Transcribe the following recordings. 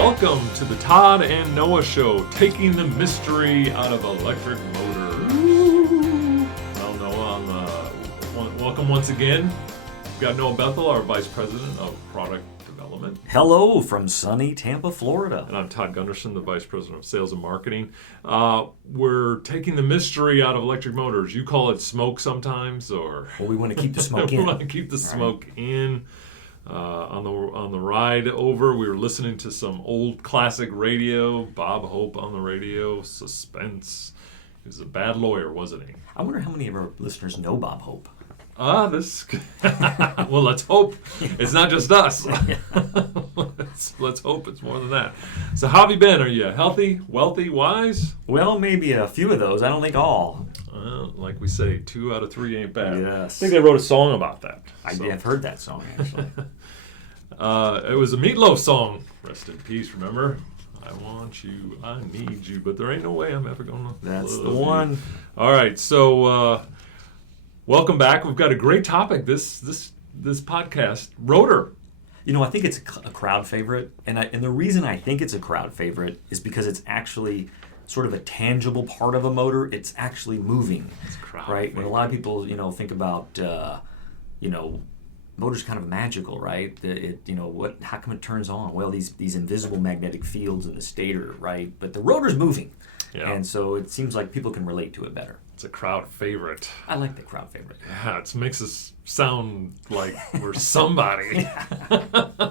Welcome to the Todd and Noah Show, taking the mystery out of electric motors. Well, Noah, welcome once again. We've got Noah Bethel, our Vice President of Product Development. Hello from sunny Tampa, Florida. And I'm Todd Gunderson, the Vice President of Sales and Marketing. We're taking the mystery out of electric motors. You call it smoke sometimes, or... Well, we want to keep the smoke in. We want to keep the smoke in. On the ride over, we were listening to some old classic radio. Bob Hope on the radio. Suspense. He was a bad lawyer, wasn't he? I wonder how many of our listeners know Bob Hope. Well, let's hope it's not just us. Let's hope it's more than that. So how have you been? Are you healthy, wealthy, wise? Well, maybe a few of those. I don't think all. Like we say, 2 out of 3 ain't bad. Yes. I think they wrote a song about that. I've heard that song, actually. It was a Meatloaf song. Rest in peace, remember? I want you, I need you, but there ain't no way I'm ever going to That's the one. All right, so welcome back. We've got a great topic this podcast, Rotor. You know, I think it's a crowd favorite, and the reason I think it's a crowd favorite is because it's actually sort of a tangible part of a motor. It's actually moving, right? When a lot of people, think about, motors kind of magical, right? How come it turns on? Well, these invisible magnetic fields in the stator, right? But the rotor's moving, and so it seems like people can relate to it better. It's a crowd favorite. I like the crowd favorite. Yeah, it makes us sound like we're somebody.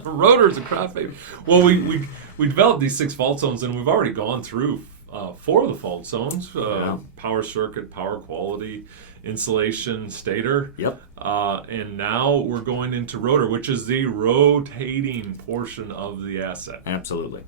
Rotor's a crowd favorite. Well, we developed these 6 fault zones, and we've already gone through 4 of the fault zones: power circuit, power quality, insulation, stator. Yep. And now we're going into rotor, which is the rotating portion of the asset. Absolutely.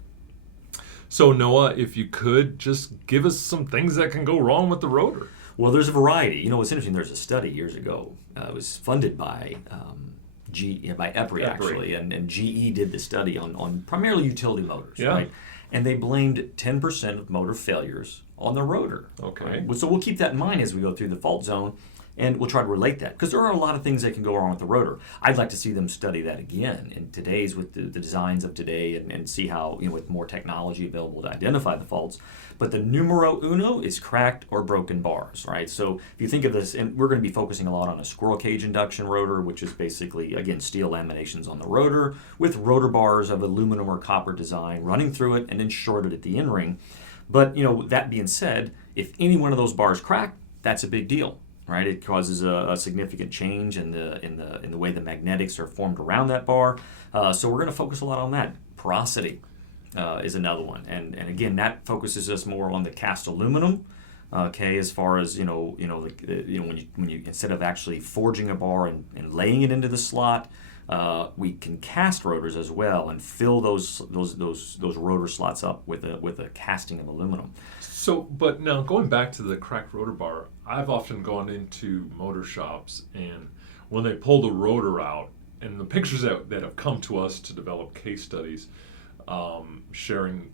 So Noah, if you could just give us some things that can go wrong with the rotor. Well, there's a variety. It's interesting. There's a study years ago. It was funded by by EPRI actually, and GE did the study on primarily utility motors, right? And they blamed 10% of motor failures on the rotor. Okay. Right? So we'll keep that in mind as we go through the fault zone, and we'll try to relate that, because there are a lot of things that can go wrong with the rotor. I'd like to see them study that again in today's, with the designs of today, and see how, with more technology available to identify the faults. But the numero uno is cracked or broken bars, right? So if you think of this, and we're going to be focusing a lot on a squirrel cage induction rotor, which is basically, again, steel laminations on the rotor with rotor bars of aluminum or copper design running through it and then shorted at the end ring. But, that being said, if any one of those bars crack, that's a big deal. Right, it causes a significant change in the way the magnetics are formed around that bar. So we're going to focus a lot on that. Porosity is another one, and again, that focuses us more on the cast aluminum. Okay, as far as when you instead of actually forging a bar and laying it into the slot, we can cast rotors as well and fill those rotor slots up with a casting of aluminum. So, but now going back to the cracked rotor bar, I've often gone into motor shops, and when they pull the rotor out, and the pictures that have come to us to develop case studies, sharing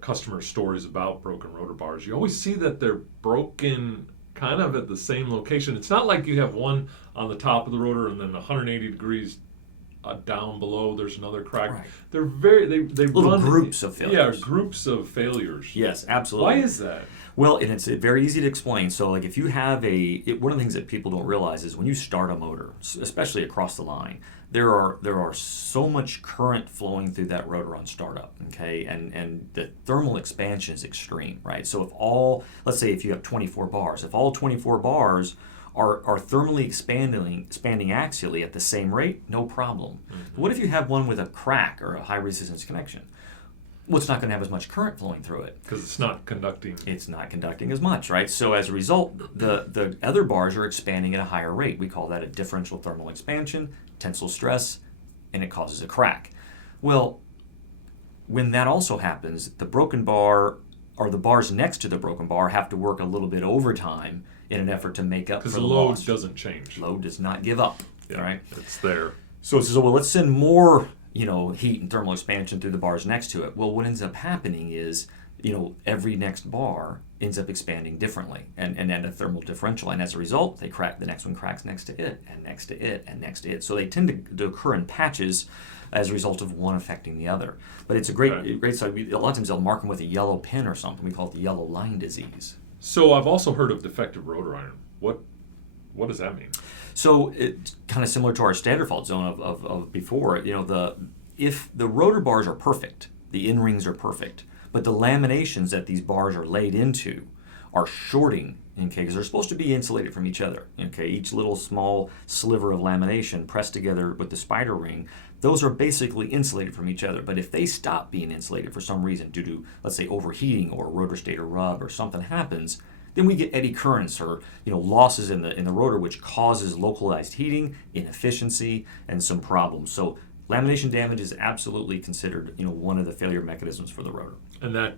customer stories about broken rotor bars, you always see that they're broken kind of at the same location. It's not like you have one on the top of the rotor and then 180 degrees down below there's another crack. Right. They're they little run groups of failures. Yeah, groups of failures. Yes, absolutely. Why is that? Well, and it's very easy to explain. So, like, if you have one of the things that people don't realize is when you start a motor, especially across the line, there are so much current flowing through that rotor on startup, okay, and the thermal expansion is extreme, right? So let's say if you have 24 bars, if all 24 bars are thermally expanding axially at the same rate, no problem. Mm-hmm. But what if you have one with a crack or a high resistance connection? Well, it's not going to have as much current flowing through it. Because it's not conducting. It's not conducting as much, right? So as a result, the other bars are expanding at a higher rate. We call that a differential thermal expansion, tensile stress, and it causes a crack. Well, when that also happens, the broken bar or the bars next to the broken bar have to work a little bit overtime in an effort to make up for the loss. Because the load doesn't change. Load does not give up, right? It's there. So it says, well, let's send more heat and thermal expansion through the bars next to it. Well, what ends up happening is every next bar ends up expanding differently and a thermal differential. And as a result, they crack, the next one cracks next to it and next to it and next to it. So they tend to occur in patches as a result of one affecting the other. But it's a great study. A lot of times they'll mark them with a yellow pin or something. We call it the yellow line disease. So I've also heard of defective rotor iron. What does that mean? So it's kind of similar to our standard fault zone of before. If the rotor bars are perfect, the end rings are perfect, but the laminations that these bars are laid into are shorting, okay, because they're supposed to be insulated from each other, okay? Each little small sliver of lamination pressed together with the spider ring, those are basically insulated from each other. But if they stop being insulated for some reason due to, let's say, overheating or rotor stator rub or something happens, then we get eddy currents or losses in the rotor, which causes localized heating, inefficiency, and some problems. So lamination damage is absolutely considered one of the failure mechanisms for the rotor. And that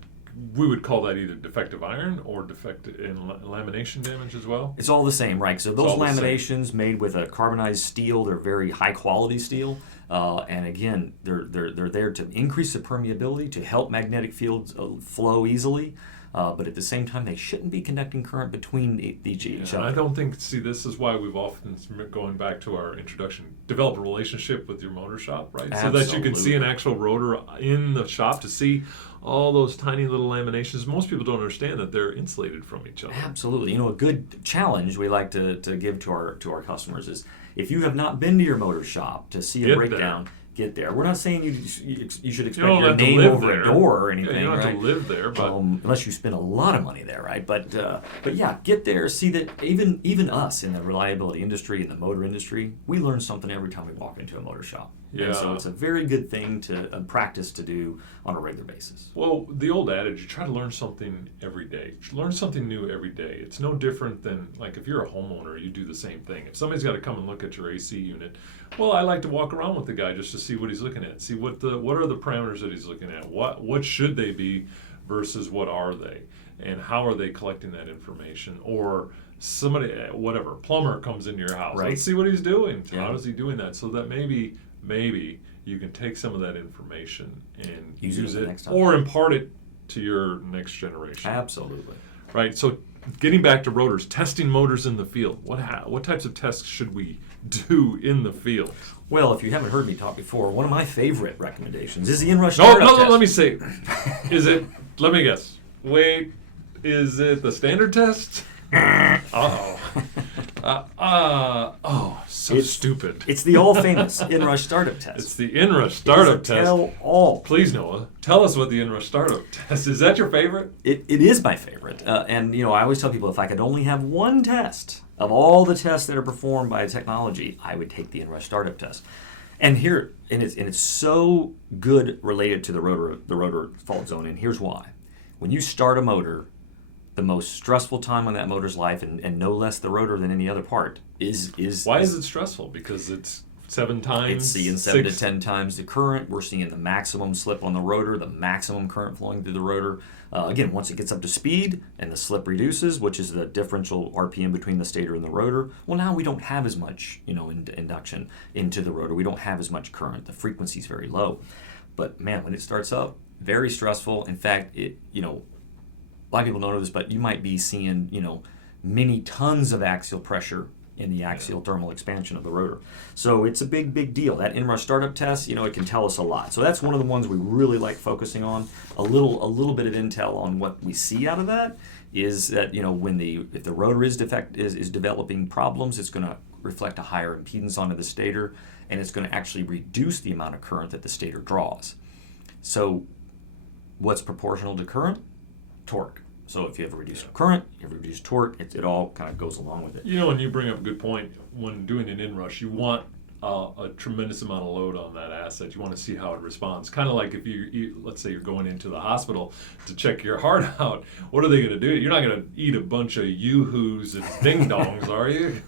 we would call that either defective iron or defective in lamination damage as well? It's all the same, right? So those laminations made with a carbonized steel, they're very high quality steel. And again, they're there to increase the permeability, to help magnetic fields flow easily. But at the same time, they shouldn't be conducting current between each other. I don't think, this is why we've often, going back to our introduction, develop a relationship with your motor shop, right? Absolutely. So that you can see an actual rotor in the shop, to see all those tiny little laminations. Most people don't understand that they're insulated from each other. Absolutely. A good challenge we like to give to our customers is, if you have not been to your motor shop to see a breakdown, get there. We're not saying you should expect your name over a door or anything, you don't have right? to live there, but unless you spend a lot of money there, right? But yeah, get there. See that even us in the reliability industry, in the motor industry, we learn something every time we walk into a motor shop. Yeah. And so it's a very good thing to practice to do on a regular basis. Well, the old adage, you try to learn something every day. Learn something new every day. It's no different than, like, if you're a homeowner, you do the same thing. If somebody's got to come and look at your AC unit, well, I like to walk around with the guy just to see what he's looking at, see what are the parameters that he's looking at, what should they be versus what are they, and how are they collecting that information. Or somebody, whatever, plumber comes into your house, right. Let's see what he's doing. Yeah. How is he doing that? So that maybe you can take some of that information and use it, next time, or impart it to your next generation. Absolutely. Right. So getting back to rotors, testing motors in the field. What types of tests should we do in the field? Well, if you haven't heard me talk before, one of my favorite recommendations is the inrush No, startup test. let me say, is it? Let me guess. Wait, is it the standard test? So stupid. It's the all-famous inrush startup test. It's the inrush startup test. Tell all. Please, Noah, tell us what the inrush startup test is. That your favorite? It is my favorite. And I always tell people, if I could only have one test of all the tests that are performed by technology, I would take the inrush startup test. And it's so good related to the rotor fault zone. And here's why. When you start a motor, the most stressful time on that motor's life, and no less the rotor than any other part, is why is it stressful? Because it's 7 times. It's seeing 7 to 10 times the current. We're seeing the maximum slip on the rotor, the maximum current flowing through the rotor. Again, once it gets up to speed and the slip reduces, which is the differential RPM between the stator and the rotor, well, now we don't have as much induction into the rotor. We don't have as much current. The frequency is very low. But man, when it starts up, very stressful. In fact, a lot of people don't know this, but you might be seeing, many tons of axial pressure in the axial thermal expansion of the rotor. So it's a big deal. That inrush startup test, it can tell us a lot. So that's one of the ones we really like focusing on. A little bit of intel on what we see out of that is that, if the rotor is developing problems, it's going to reflect a higher impedance onto the stator, and it's going to actually reduce the amount of current that the stator draws. So what's proportional to current? Torque. So if you have a reduced current, you have a reduced torque, it all kind of goes along with it. And you bring up a good point. When doing an inrush, you want a tremendous amount of load on that asset. You want to see how it responds. Kind of like if let's say you're going into the hospital to check your heart out. What are they going to do? You're not going to eat a bunch of yoo-hoos and ding-dongs, are you?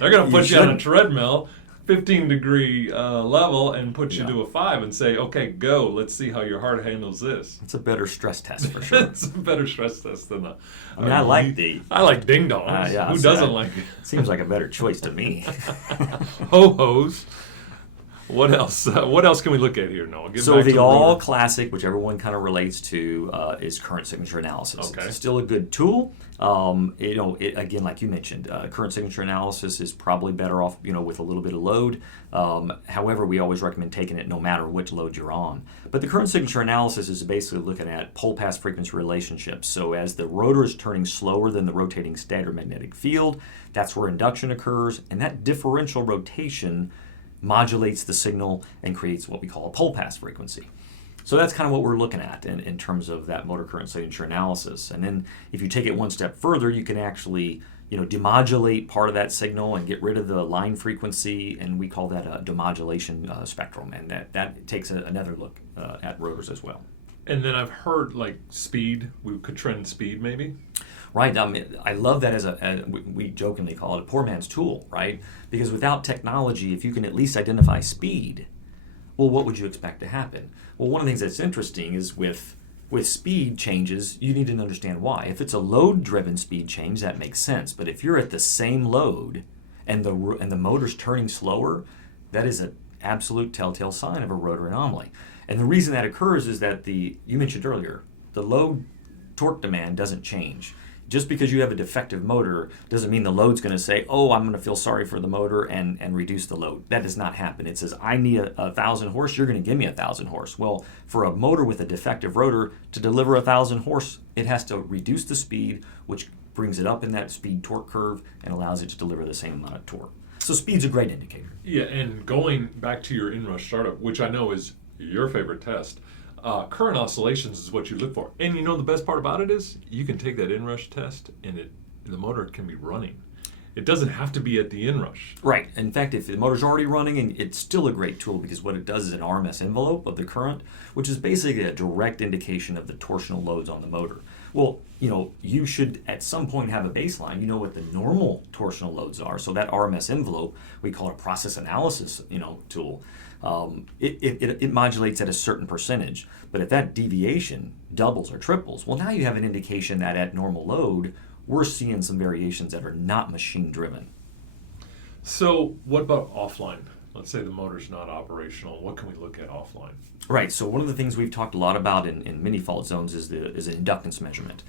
They're going to put you on a treadmill, 15-degree level, and put you to a 5 and say, okay, go. Let's see how your heart handles this. It's a better stress test for sure. It's a better stress test than the. I like ding-dongs. Who doesn't like it? Seems like a better choice to me. Ho-hos. What else? What else can we look at here, Noah? Get So back to the rotor. all classic, which everyone kind of relates to, is current signature analysis. Okay. It's still a good tool. Again, like you mentioned, current signature analysis is probably better off, with a little bit of load. However, we always recommend taking it no matter which load you're on. But the current signature analysis is basically looking at pole-pass frequency relationships. So as the rotor is turning slower than the rotating stator magnetic field, that's where induction occurs, and that differential rotation modulates the signal and creates what we call a pole-pass frequency. So that's kind of what we're looking at in terms of that motor current signature analysis. And then if you take it one step further, you can actually demodulate part of that signal and get rid of the line frequency, and we call that a demodulation spectrum. And that takes another look at rotors as well. And then I've heard like speed. We could trend speed maybe. Right. I love that as we jokingly call it a poor man's tool, right? Because without technology, if you can at least identify speed, well, what would you expect to happen? Well, one of the things that's interesting is with speed changes, you need to understand why. If it's a load-driven speed change, that makes sense. But if you're at the same load and the motor's turning slower, that is an absolute telltale sign of a rotor anomaly. And the reason that occurs is that you mentioned earlier, the load torque demand doesn't change. Just because you have a defective motor doesn't mean the load's going to say, oh, I'm going to feel sorry for the motor and reduce the load. That does not happen. It says, I need 1,000 horse, you're going to give me 1,000 horse. Well, for a motor with a defective rotor, to deliver 1,000 horse, it has to reduce the speed, which brings it up in that speed torque curve and allows it to deliver the same amount of torque. So speed's a great indicator. Yeah, and going back to your inrush startup, which I know is your favorite test, current oscillations is what you look for. And the best part about it is you can take that inrush test and the motor can be running. It doesn't have to be at the inrush. Right. In fact, if the motor's already running, and it's still a great tool because what it does is an RMS envelope of the current, which is basically a direct indication of the torsional loads on the motor. Well, you should at some point have a baseline. You know what the normal torsional loads are. So that RMS envelope, we call it a process analysis, tool. It modulates at a certain percentage. But if that deviation doubles or triples, well, now you have an indication that at normal load, we're seeing some variations that are not machine driven. So what about offline? Let's say the motor's not operational. What can we look at offline? Right. So one of the things we've talked a lot about in many fault zones is an inductance measurement.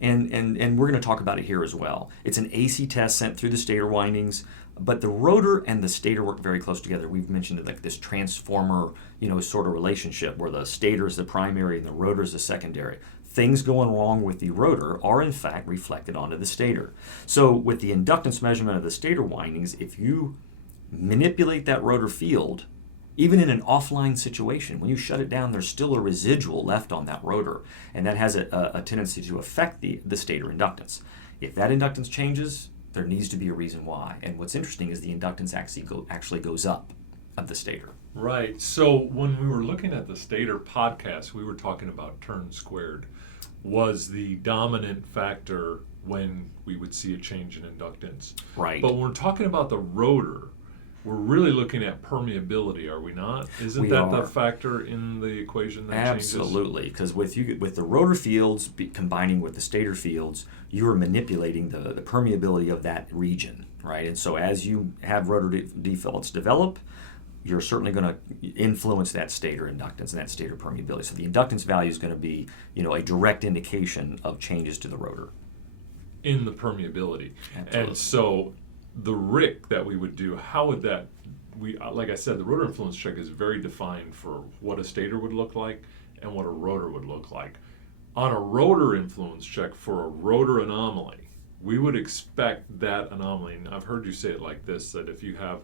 And we're going to talk about it here as well. It's an AC test sent through the stator windings, but the rotor and the stator work very close together. We've mentioned it like this transformer, sort of relationship where the stator is the primary and the rotor is the secondary. Things going wrong with the rotor are in fact reflected onto the stator. So with the inductance measurement of the stator windings, if you manipulate that rotor field, even in an offline situation, when you shut it down, there's still a residual left on that rotor, and that has a tendency to affect the stator inductance. If that inductance changes, there needs to be a reason why. And what's interesting is the inductance actually goes up of the stator. Right. So when we were looking at the stator podcast, we were talking about turn squared was the dominant factor when we would see a change in inductance. Right. But when we're talking about the rotor, we're really looking at permeability, are we not? Isn't that the factor in the equation that changes? Absolutely, because with the rotor fields combining with the stator fields, you are manipulating the permeability of that region, right? And so as you have rotor defaults develop, you're certainly going to influence that stator inductance and that stator permeability. So the inductance value is going to be, a direct indication of changes to the rotor. In the permeability. Absolutely. And so the RIC that we would do, how would that, like I said, the rotor influence check is very defined for what a stator would look like and what a rotor would look like. On a rotor influence check for a rotor anomaly, we would expect that anomaly, and I've heard you say it like this, that if you have,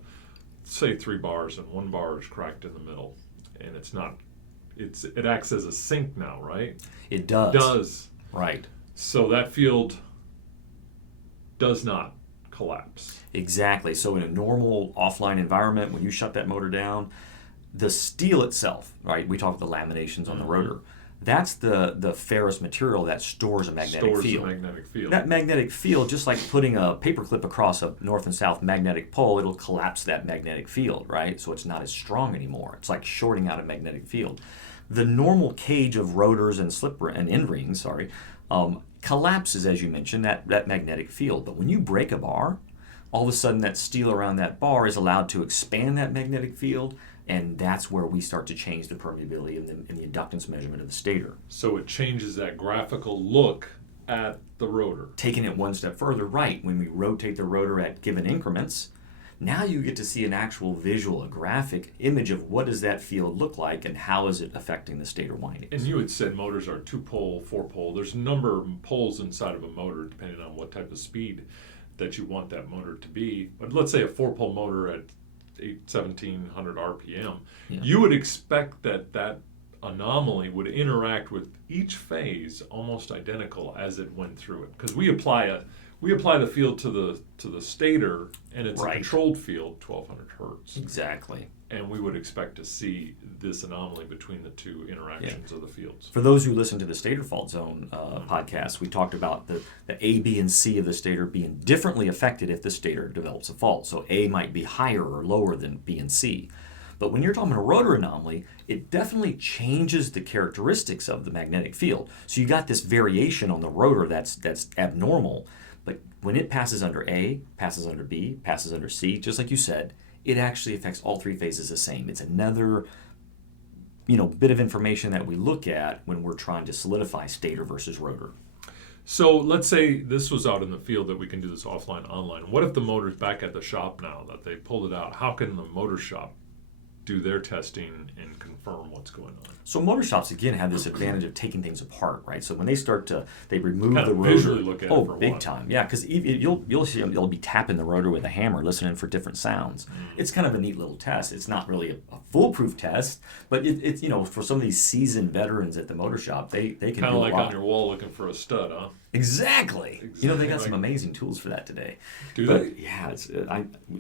say, 3 bars and 1 bar is cracked in the middle, and it acts as a sink now, right? It does. Right. So that field does not collapse. Exactly. So in a normal offline environment, when you shut that motor down, the steel itself, right? We talk about the laminations on the rotor. That's the ferrous material that stores a magnetic field. That magnetic field, just like putting a paperclip across a north and south magnetic pole, it'll collapse that magnetic field, right? So it's not as strong anymore. It's like shorting out a magnetic field. The normal cage of rotors and end rings, collapses, as you mentioned, that magnetic field. But when you break a bar, all of a sudden that steel around that bar is allowed to expand that magnetic field, And that's where we start to change the permeability and the inductance measurement of the stator. So it changes that graphical look at the rotor. Taking it one step further, right, when we rotate the rotor at given increments, now you get to see an actual visual, a graphic image of what does that field look like and how is it affecting the stator windings. And you had said motors are 2-pole, 4-pole. There's a number of poles inside of a motor depending on what type of speed that you want that motor to be. But let's say a 4-pole motor at 1700 RPM, Yeah. you would expect that anomaly would interact with each phase almost identical as it went through it, because we apply the field to the stator, and it's Right. a controlled field, 1200 hertz, Exactly. and we would expect to see this anomaly between the two interactions of the fields. For those who listen to the Stator Fault Zone podcast, we talked about the A, B, and C of the stator being differently affected if the stator develops a fault. So A might be higher or lower than B and C. But when you're talking about a rotor anomaly, it definitely changes the characteristics of the magnetic field. So you got this variation on the rotor that's abnormal. But when it passes under A, passes under B, passes under C, just like you said, it actually affects all three phases the same. It's another bit of information that we look at when we're trying to solidify stator versus rotor. So let's say this was out in the field, that we can do this offline, online. What if the motor's back at the shop now, that they pulled it out? How can the motor shop do their testing and confirm what's going on? So motor shops, again, have this advantage of taking things apart, right? So when they they remove Kind the of rotor. visually look at it for big what? time. Yeah, because you'll see them, they'll be tapping the rotor with a hammer, listening for different sounds. It's kind of a neat little test. It's not really a foolproof test, but it's for some of these seasoned veterans at the motor shop, they can Kind do of like a lot. on your wall looking for a stud, huh? Exactly. They got some Like- amazing tools for that today. Do But they? yeah,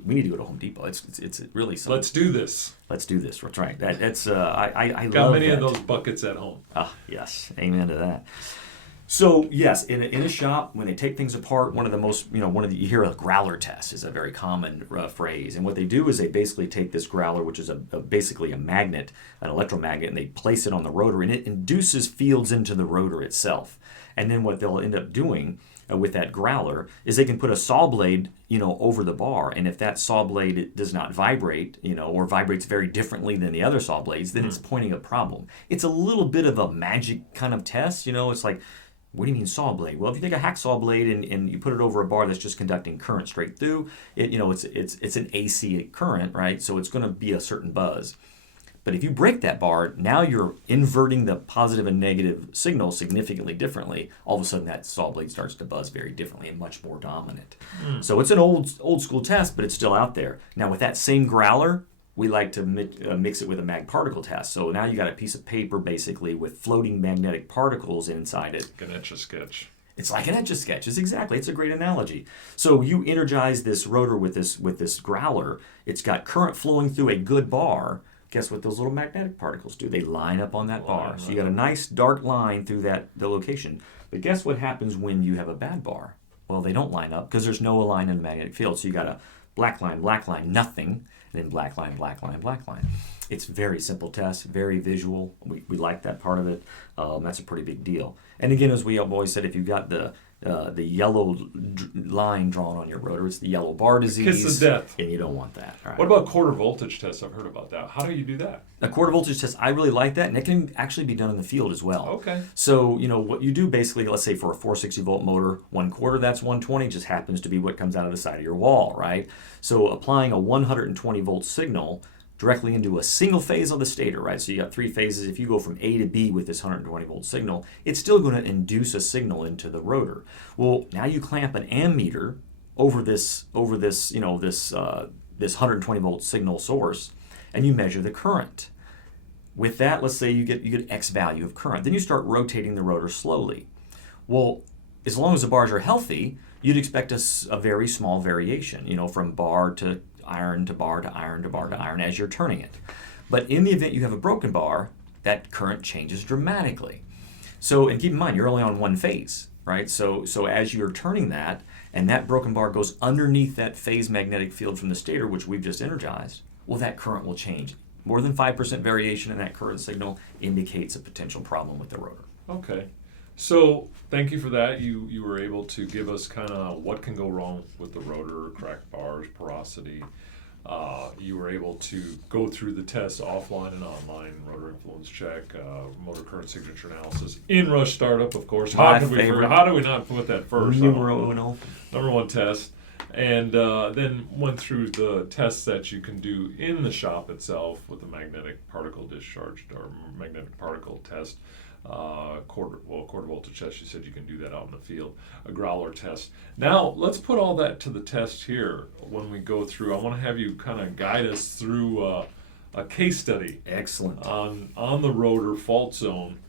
we need to go to Home Depot. It's really something. Let's do this. Let's do this. That's right. That's I Got love many that. of those buckets at home. Ah, yes. Amen to that. So yes, in a shop, when they take things apart, you hear a growler test is a very common phrase, and what they do is they basically take this growler, which is basically a magnet, an electromagnet, and they place it on the rotor, and it induces fields into the rotor itself. And then what they'll end up doing with that growler is they can put a saw blade, over the bar, and if that saw blade does not vibrate, or vibrates very differently than the other saw blades, then it's pointing a problem. It's a little bit of a magic kind of test, it's like, what do you mean saw blade? Well, if you take a hacksaw blade and you put it over a bar that's just conducting current straight through, it's an AC current, right? So it's going to be a certain buzz. But if you break that bar, now you're inverting the positive and negative signal significantly differently. All of a sudden, that saw blade starts to buzz very differently and much more dominant. So it's an old school test, but it's still out there. Now, with that same growler, we like to mix it with a mag particle test. So now you got a piece of paper basically with floating magnetic particles inside it. Like an Etch-a-Sketch. It's like an Etch-a-Sketch. It's a great analogy. So you energize this rotor with this growler. It's got current flowing through a good bar. Guess what those little magnetic particles do? They line up on that bar. So you got a nice dark line through the location. But guess what happens when you have a bad bar? Well, they don't line up because there's no alignment in the magnetic field. So you got a black line, nothing, and then black line, black line, black line. It's very simple test, very visual. We like that part of it. That's a pretty big deal. And again, as we have always said, if you've got the yellow line drawn on your rotor, it's the yellow bar disease. Kiss of death. And you don't want that. All right. What about quarter voltage tests? I've heard about that. How do you do that? A quarter voltage test, I really like that, and it can actually be done in the field as well. Okay. So, what you do basically, let's say for a 460 volt motor, 1/4, that's 120, just happens to be what comes out of the side of your wall, right? So applying a 120 volt signal directly into a single phase on the stator, right? So you got three phases. If you go from A to B with this 120 volt signal, it's still going to induce a signal into the rotor. Well, now you clamp an ammeter over this 120 volt signal source, and you measure the current. With that, let's say you get X value of current. Then you start rotating the rotor slowly. Well, as long as the bars are healthy, you'd expect a very small variation, from bar to iron to bar to iron to bar to iron as you're turning it. But in the event you have a broken bar, that current changes dramatically. So, and keep in mind, you're only on one phase, right? So as you're turning that, and that broken bar goes underneath that phase magnetic field from the stator, which we've just energized, well, that current will change. More than 5% variation in that current signal indicates a potential problem with the rotor. Okay. So thank you for that. You were able to give us kind of what can go wrong with the rotor, cracked bars, porosity. You were able to go through the tests offline and online, rotor influence check, motor current signature analysis, in-rush startup, of course. My How do we not put that first? Numero uno. Number one test. And then went through the tests that you can do in the shop itself with the magnetic particle discharge or magnetic particle test. Quarter voltage test, you said you can do that out in the field. A growler test. Now, let's put all that to the test here when we go through. I want to have you kind of guide us through a case study. Excellent. On the rotor fault zone.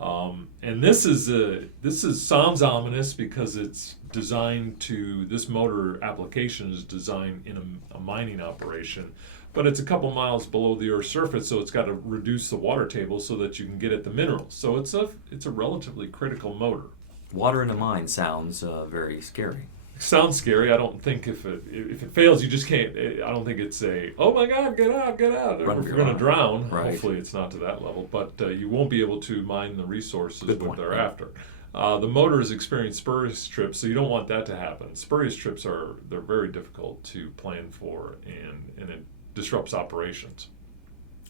And this sounds ominous because it's designed to, this motor application is designed in a mining operation, but it's a couple miles below the Earth's surface, so it's got to reduce the water table so that you can get at the minerals. So it's a relatively critical motor. Water in a mine sounds very scary. Sounds scary. I don't think if it fails, you just can't. I don't think it's oh my God, get out! If you're going to drown, right. Hopefully it's not to that level. But you won't be able to mine the resources what they're after. The motor has experienced spurious trips, so you don't want that to happen. Spurious trips they're very difficult to plan for, and it disrupts operations.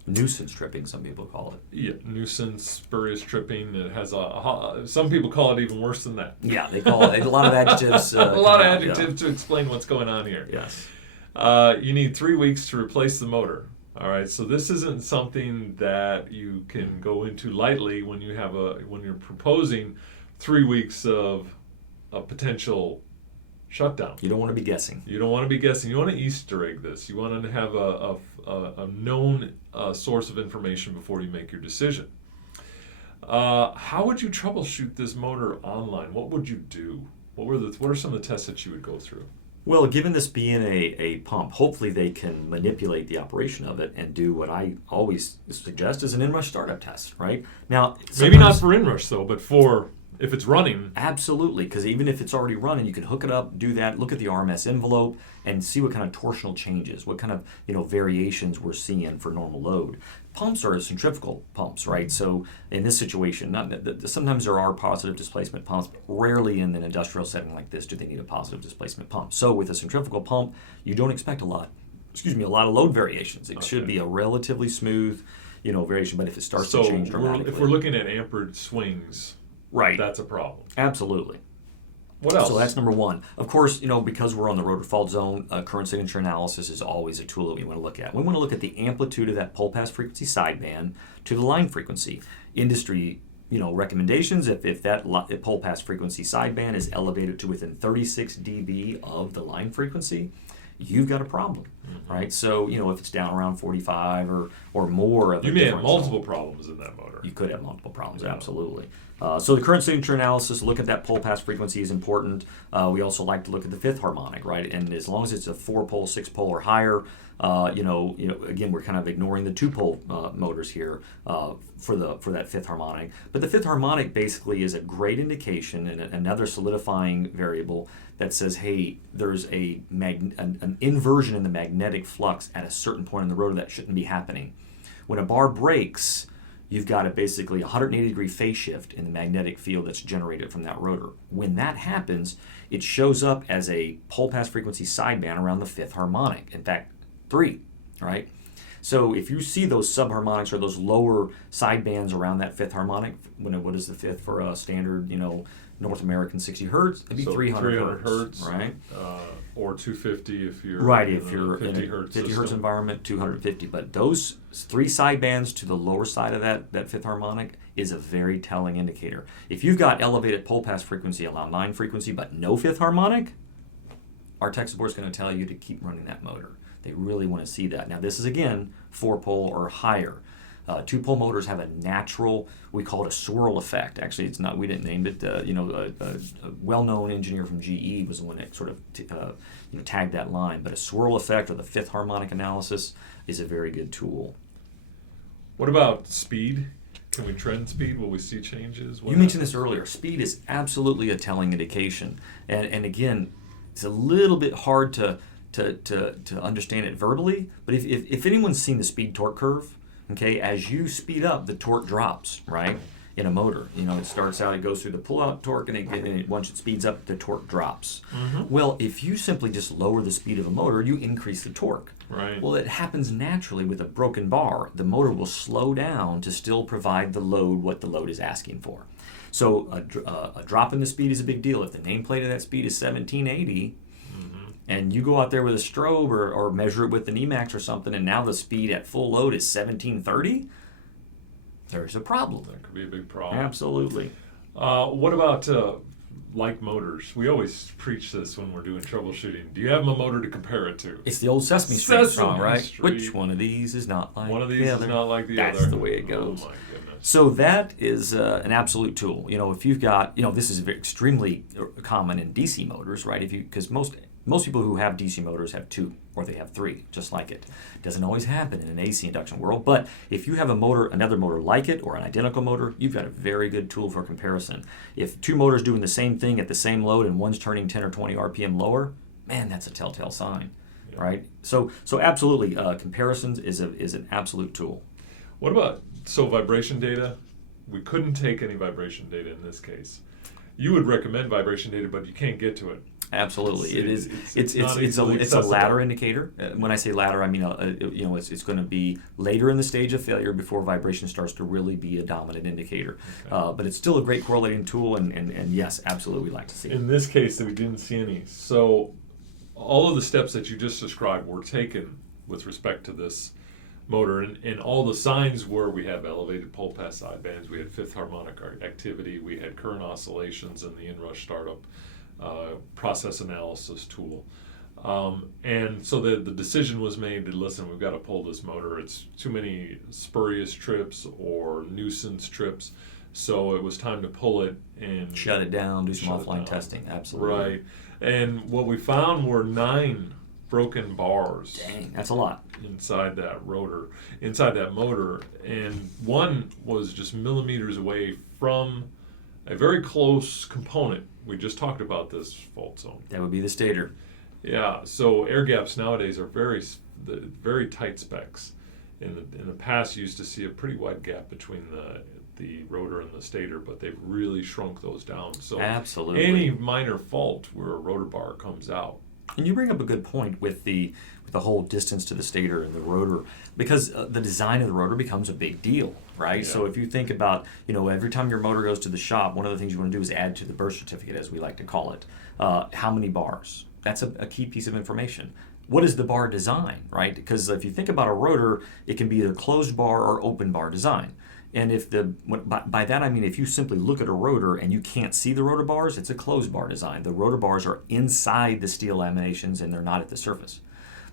Nuisance tripping, some people call it. Yeah, nuisance, spurious tripping. It has some people call it even worse than that. Yeah, they call it a lot of adjectives. A lot of adjectives to explain what's going on here. Yes. You need 3 weeks to replace the motor. All right, so this isn't something that you can go into lightly when you're proposing 3 weeks of a potential shutdown. You don't want to be guessing. You don't want to be guessing. You want to Easter egg this. You want to have a known source of information before you make your decision. How would you troubleshoot this motor online? What would you do? What are some of the tests that you would go through? Well, given this being a pump, hopefully they can manipulate the operation of it and do what I always suggest is an in-rush startup test, right? Now, maybe not for in-rush though, but for if it's running. Absolutely, because even if it's already running, you can hook it up, do that, look at the RMS envelope, and see what kind of torsional changes, what kind of variations we're seeing for normal load. Pumps are centrifugal pumps, right? So in this situation, sometimes there are positive displacement pumps, but rarely in an industrial setting like this do they need a positive displacement pump. So with a centrifugal pump, you don't expect a lot of load variations. It should be a relatively smooth, variation. But if it starts to change dramatically, if we're looking at amperage swings, right, that's a problem. Absolutely. What else? So that's number one. Of course, because we're on the rotor fault zone, current signature analysis is always a tool that we want to look at. We want to look at the amplitude of that pole pass frequency sideband to the line frequency. Industry, recommendations, if that pole pass frequency sideband is elevated to within 36 dB of the line frequency, you've got a problem, right? So, if it's down around 45 or more of you may have multiple problems in that motor. You could have multiple problems, absolutely. So the current signature analysis, look at that pole pass frequency is important. We also like to look at the fifth harmonic, right? And as long as it's a 4-pole, 6-pole or higher, again, we're kind of ignoring the 2-pole motors here for that fifth harmonic. But the fifth harmonic basically is a great indication and another solidifying variable that says, hey, there's an inversion in the magnetic flux at a certain point in the rotor that shouldn't be happening. When a bar breaks, you've got basically 180-degree phase shift in the magnetic field that's generated from that rotor. When that happens, it shows up as a pole pass frequency sideband around the fifth harmonic. In fact, 3, right? So if you see those subharmonics or those lower sidebands around that fifth harmonic, what is the fifth for a standard, North American 60 hertz? It'd be 300 hertz, right? Or 250 if you're if you're in a 50 hertz environment, 250. But those 3 sidebands to the lower side of that fifth harmonic is a very telling indicator. If you've got elevated pole pass frequency, allow line frequency, but no fifth harmonic, our tech support is going to tell you to keep running that motor. They really want to see that. Now this is again 4-pole or higher. 2-pole motors have a natural, we call it a swirl effect. Actually, it's not, we didn't name it. A well-known engineer from GE was the one that sort of tagged that line. But a swirl effect or the fifth harmonic analysis is a very good tool. What about speed? Can we trend speed? Will we see changes? You mentioned this earlier. Speed is absolutely a telling indication. And again, it's a little bit hard to understand it verbally. But if anyone's seen the speed torque curve, okay, as you speed up, the torque drops, right? in a motor. It starts out, it goes through the pull-out torque, and once it speeds up, the torque drops. Well, if you simply just lower the speed of a motor, you increase the torque. Right. Well, it happens naturally with a broken bar. The motor will slow down to still provide the load what the load is asking for. So a drop in the speed is a big deal. If the nameplate of that speed is 1780, and you go out there with a strobe or measure it with an Emax or something, and now the speed at full load is 1730, there's a problem. That could be a big problem. Absolutely. What about like motors? We always preach this when we're doing troubleshooting. Do you have a motor to compare it to? It's the old Sesame Street song, right? Street. Which one of these is not like One of these is not like the other. That's the way it goes. Oh my goodness. So that is an absolute tool. If you've got, this is extremely common in DC motors, right? Because most people who have DC motors have 2 or they have 3, just like it. Doesn't always happen in an AC induction world, but if you have another motor like it or an identical motor, you've got a very good tool for comparison. If 2 motors doing the same thing at the same load and one's turning 10 or 20 RPM lower, man, that's a telltale sign, right? So absolutely, comparisons is an absolute tool. What about vibration data? We couldn't take any vibration data in this case. You would recommend vibration data, but you can't get to it. Absolutely, it's a accessible. ladder indicator. When I say ladder, I mean it's going to be later in the stage of failure before vibration starts to really be a dominant indicator. Okay. But it's still a great correlating tool, and yes, absolutely, we like to see it. In this case, we didn't see any. So all of the steps that you just described were taken with respect to this motor, and all the signs were we have elevated pole pass sidebands, we had fifth harmonic activity, we had current oscillations in the inrush startup process analysis tool. And so the decision was made to, listen, we've got to pull this motor. It's too many spurious trips or nuisance trips. So it was time to pull it and shut it down, do some offline testing. Absolutely. Right. And what we found were 9 broken bars. Dang, that's a lot. Inside that motor. And one was just millimeters away from a very close component. We just talked about this fault zone. That would be the stator. Yeah, so air gaps nowadays are very tight specs. In the past, you used to see a pretty wide gap between the rotor and the stator, but they've really shrunk those down. So absolutely, any minor fault where a rotor bar comes out. And you bring up a good point with the whole distance to the stator and the rotor, because the design of the rotor becomes a big deal, right? Yeah. So if you think about, every time your motor goes to the shop, one of the things you want to do is add to the birth certificate, as we like to call it, how many bars. That's a key piece of information. What is the bar design, right? Because if you think about a rotor, it can be either closed bar or open bar design. And by that I mean if you simply look at a rotor and you can't see the rotor bars, it's a closed bar design. The rotor bars are inside the steel laminations and they're not at the surface.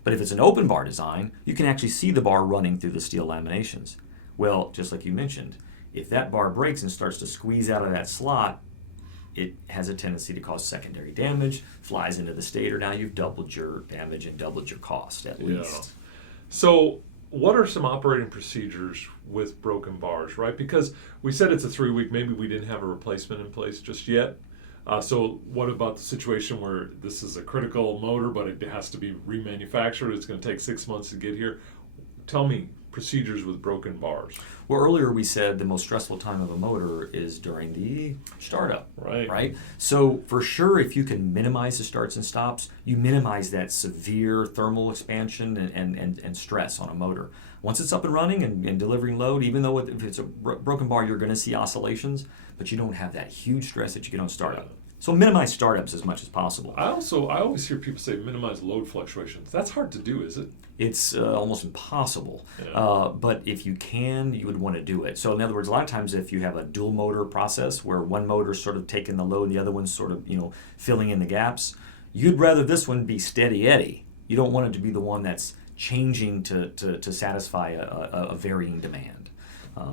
But if it's an open bar design, you can actually see the bar running through the steel laminations. Well, just like you mentioned, if that bar breaks and starts to squeeze out of that slot, it has a tendency to cause secondary damage, flies into the stator. Now you've doubled your damage and doubled your cost at least. So what are some operating procedures with broken bars, right? Because we said it's a 3-week, maybe we didn't have a replacement in place just yet. So what about the situation where this is a critical motor, but it has to be remanufactured? It's going to take 6 months to get here. Tell me procedures with broken bars. Well, earlier we said the most stressful time of a motor is during the startup, right? So for sure, if you can minimize the starts and stops, you minimize that severe thermal expansion and stress on a motor. Once it's up and running and delivering load, even though if it's a broken bar, you're going to see oscillations, but you don't have that huge stress that you get on startup. So minimize startups as much as possible. I always hear people say minimize load fluctuations. That's hard to do, is it? It's almost impossible. Yeah. But if you can, you would want to do it. So in other words, a lot of times if you have a dual motor process where one motor's sort of taking the load and the other one's sort of filling in the gaps, you'd rather this one be steady Eddie. You don't want it to be the one that's changing to satisfy a varying demand.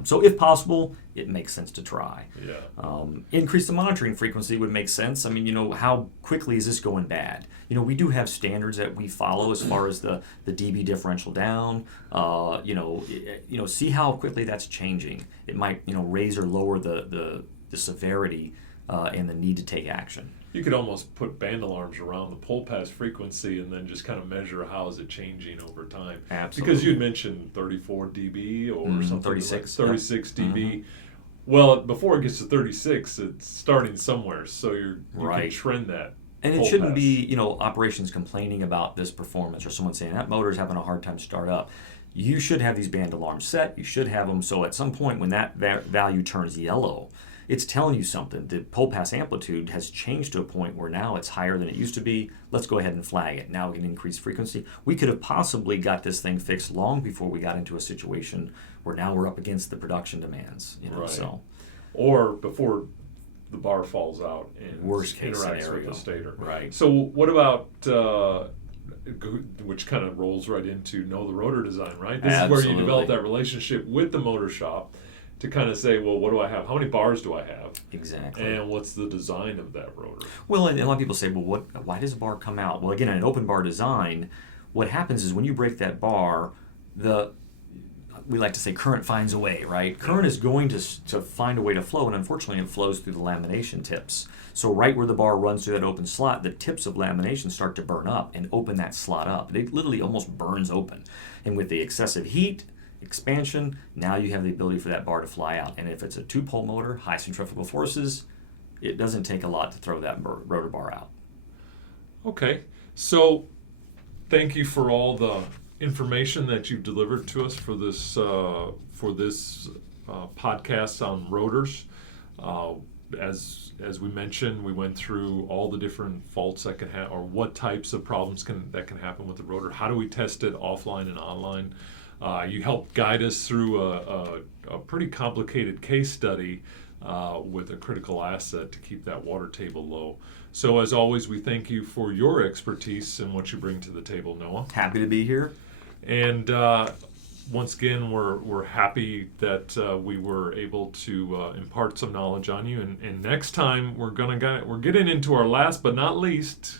So if possible, it makes sense to try. Yeah. Increase the monitoring frequency would make sense. I mean, how quickly is this going bad? We do have standards that we follow as far as the dB differential down. See how quickly that's changing. It might, raise or lower the severity and the need to take action. You could almost put band alarms around the pole pass frequency and then just kind of measure how is it changing over time. Absolutely. Because you'd mentioned 34 dB or something 36. like 36 dB. Well, before it gets to 36, it's starting somewhere, so you Right. can trend that. And it pole shouldn't pass. be, operations complaining about this performance or someone saying that motor's having a hard time start up. You should have these band alarms set. You should have them so at some point when that value turns yellow, it's telling you something. The pole pass amplitude has changed to a point where now it's higher than it used to be. Let's go ahead and flag it. Now we can increase frequency. We could have possibly got this thing fixed long before we got into a situation where now we're up against the production demands. Right. So Or before the bar falls out and Worst case interacts scenario. with the stator. Right. So what about, which kind of rolls right into know the rotor design, right? This is where you develop Absolutely. that relationship with the motor shop to kind of say, well, what do I have? How many bars do I have? Exactly. And what's the design of that rotor? Well, and a lot of people say, well, why does a bar come out? Well, again, in an open bar design, what happens is when you break that bar, we like to say current finds a way, right? Current is going to find a way to flow, and unfortunately it flows through the lamination tips. So right where the bar runs through that open slot, the tips of lamination start to burn up and open that slot up. It literally almost burns open. And with the excessive heat, expansion, now you have the ability for that bar to fly out. And if it's a two-pole motor, high centrifugal forces, it doesn't take a lot to throw that rotor bar out. Okay, so thank you for all the information that you've delivered to us for this podcast on rotors. As we mentioned, we went through all the different faults that can happen, or what types of problems that can happen with the rotor. How do we test it offline and online? You helped guide us through a pretty complicated case study with a critical asset to keep that water table low. So as always, we thank you for your expertise and what you bring to the table, Noah. Happy to be here. And once again, we're happy that we were able to impart some knowledge on you. And next time we're getting into our last but not least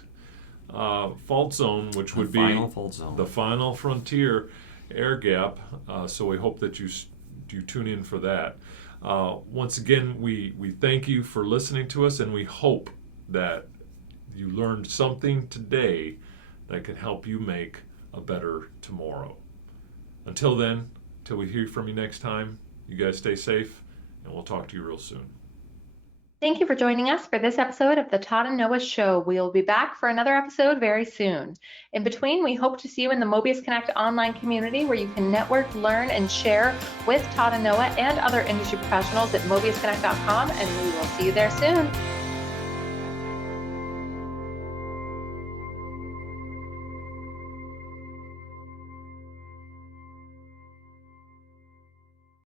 fault zone, which would be final fault zone. the final frontier air gap. So we hope that you tune in for that. Once again, we thank you for listening to us, and we hope that you learned something today that can help you make a better tomorrow. Until then, till we hear from you next time, you guys stay safe, and we'll talk to you real soon. Thank you for joining us for this episode of the Todd and Noah Show. We will be back for another episode very soon. In between, we hope to see you in the Mobius Connect online community where you can network, learn, and share with Todd and Noah and other industry professionals at mobiusconnect.com, and we will see you there soon.